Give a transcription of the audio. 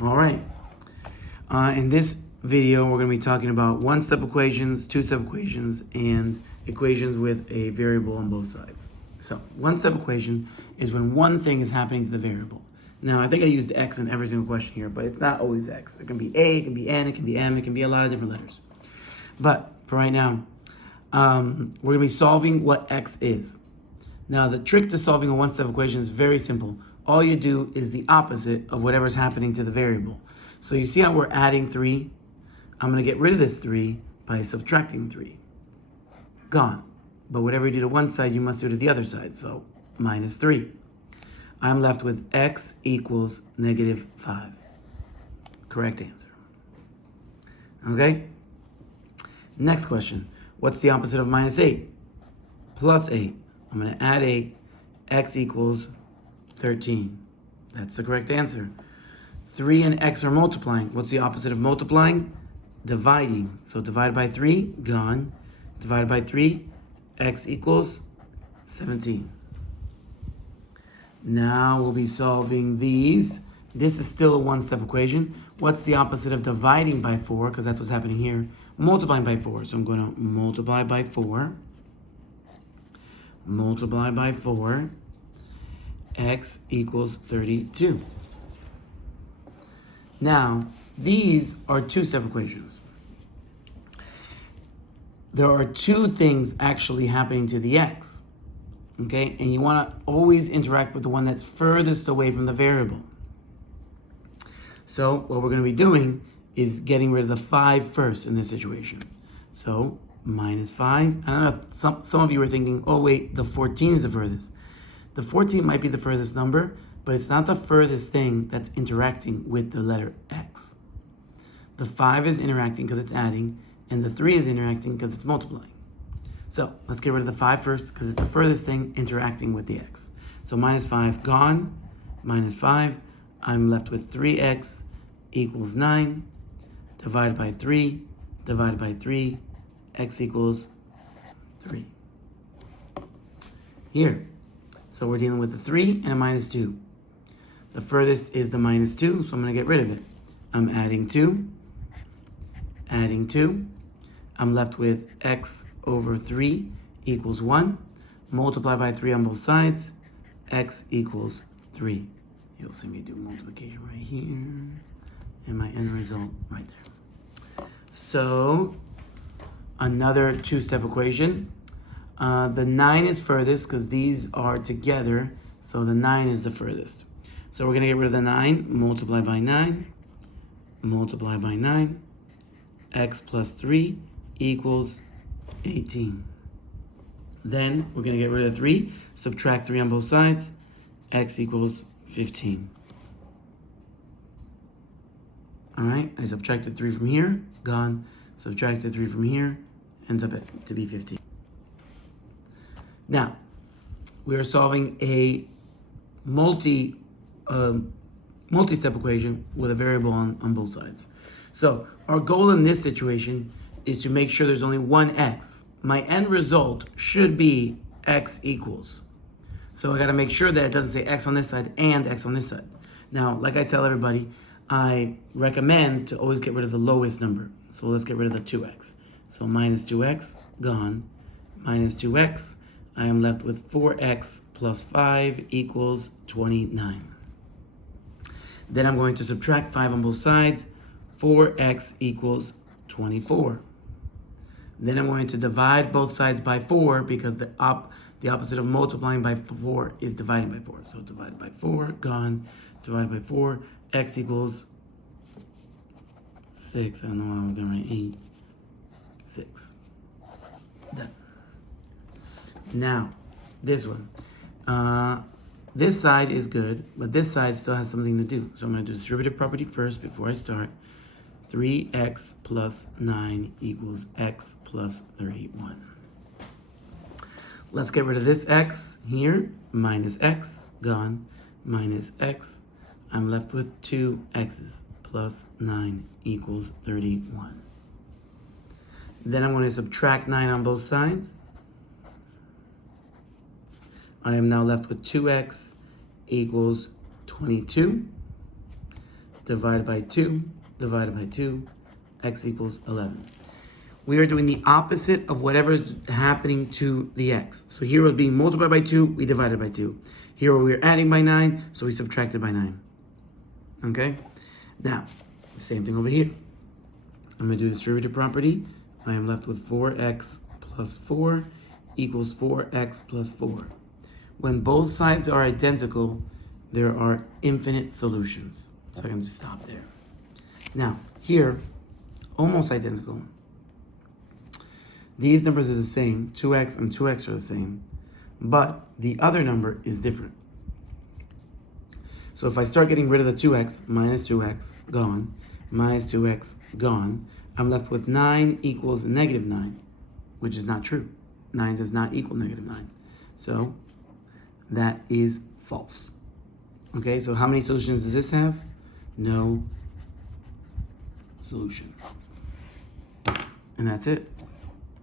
All right. In this video, we're going to be talking about one-step equations, two-step equations, and equations with a variable on both sides. So, one-step equation is when one thing is happening to the variable. Now, I think I used x in every single question here, but it's not always x. It can be a, it can be n, it can be m, it can be a lot of different letters. But for right now, we're going to be solving what x is. Now, the trick to solving a one-step equation is very simple. All you do is the opposite of whatever's happening to the variable. So you see how we're adding 3? I'm going to get rid of this 3 by subtracting 3. Gone. But whatever you do to one side, you must do to the other side. So minus 3. I'm left with x equals negative 5. Correct answer. Okay? Next question. What's the opposite of minus 8? Plus 8. I'm going to add 8. X equals 13. That's the correct answer. 3 and x are multiplying. What's the opposite of multiplying? Dividing. So divide by 3, gone. Divided by 3, x equals 17. Now we'll be solving these. This is still a one-step equation. What's the opposite of dividing by 4? Because that's what's happening here. Multiplying by 4. So I'm going to multiply by 4. Multiply by 4. X equals 32. Now, these are two-step equations. There are two things actually happening to the x, okay? And you want to always interact with the one that's furthest away from the variable. So what we're going to be doing is getting rid of the 5 first in this situation. So minus 5. I don't know if some of you are thinking, oh wait, the 14 is the furthest. The 14 might be the furthest number, but it's not the furthest thing that's interacting with the letter x. The 5 is interacting because it's adding, and the 3 is interacting because it's multiplying. So let's get rid of the 5 first because it's the furthest thing interacting with the x. So minus 5 gone, minus 5. I'm left with 3x equals 9, divided by 3, divided by 3, x equals 3. Here. So we're dealing with a 3 and a minus 2. The furthest is the minus 2, so I'm going to get rid of it. I'm adding 2. Adding 2. I'm left with x over 3 equals 1. Multiply by 3 on both sides. X equals 3. You'll see me do multiplication right here. And my end result right there. So, another two-step equation. The 9 is furthest because these are together. So the 9 is the furthest. So we're going to get rid of the 9. Multiply by 9. Multiply by 9. X plus 3 equals 18. Then we're going to get rid of 3. Subtract 3 on both sides. X equals 15. All right. I subtracted 3 from here. Gone. Subtracted 3 from here. Ends up to be 15. Now, we are solving a multi-step equation with a variable on both sides. So our goal in this situation is to make sure there's only one x. My end result should be x equals. So I got to make sure that it doesn't say x on this side and x on this side. Now, like I tell everybody, I recommend to always get rid of the lowest number. So let's get rid of the 2x. So minus 2x, gone. Minus 2x. I am left with 4x plus 5 equals 29. Then I'm going to subtract 5 on both sides. 4x equals 24. Then I'm going to divide both sides by 4 because the opposite of multiplying by 4 is dividing by 4. So divided by 4, gone. Divided by 4, x equals 6. I don't know why I was going to write 8. 6. Done. Now, this one. This side is good, but this side still has something to do. So I'm going to do distributive property first before I start. 3x plus 9 equals x plus 31. Let's get rid of this x here. Minus x, gone. Minus x. I'm left with 2 x's plus 9 equals 31. Then I'm going to subtract 9 on both sides. I am now left with 2x equals 22. divided by 2, divided by 2, x equals 11. We are doing the opposite of whatever is happening to the x. So here was being multiplied by 2, we divided by 2. Here we are adding by 9, so we subtracted by 9. Okay? Now, same thing over here. I'm going to do the distributive property. I am left with 4x plus 4 equals 4x plus 4. When both sides are identical, there are infinite solutions. So I can just stop there. Now, here, almost identical. These numbers are the same. 2x and 2x are the same. But the other number is different. So if I start getting rid of the 2x, minus 2x, gone, minus 2x, gone, I'm left with 9 equals negative 9, which is not true. 9 does not equal negative 9. So that is false. Okay, so how many solutions does this have? No solution. And that's it.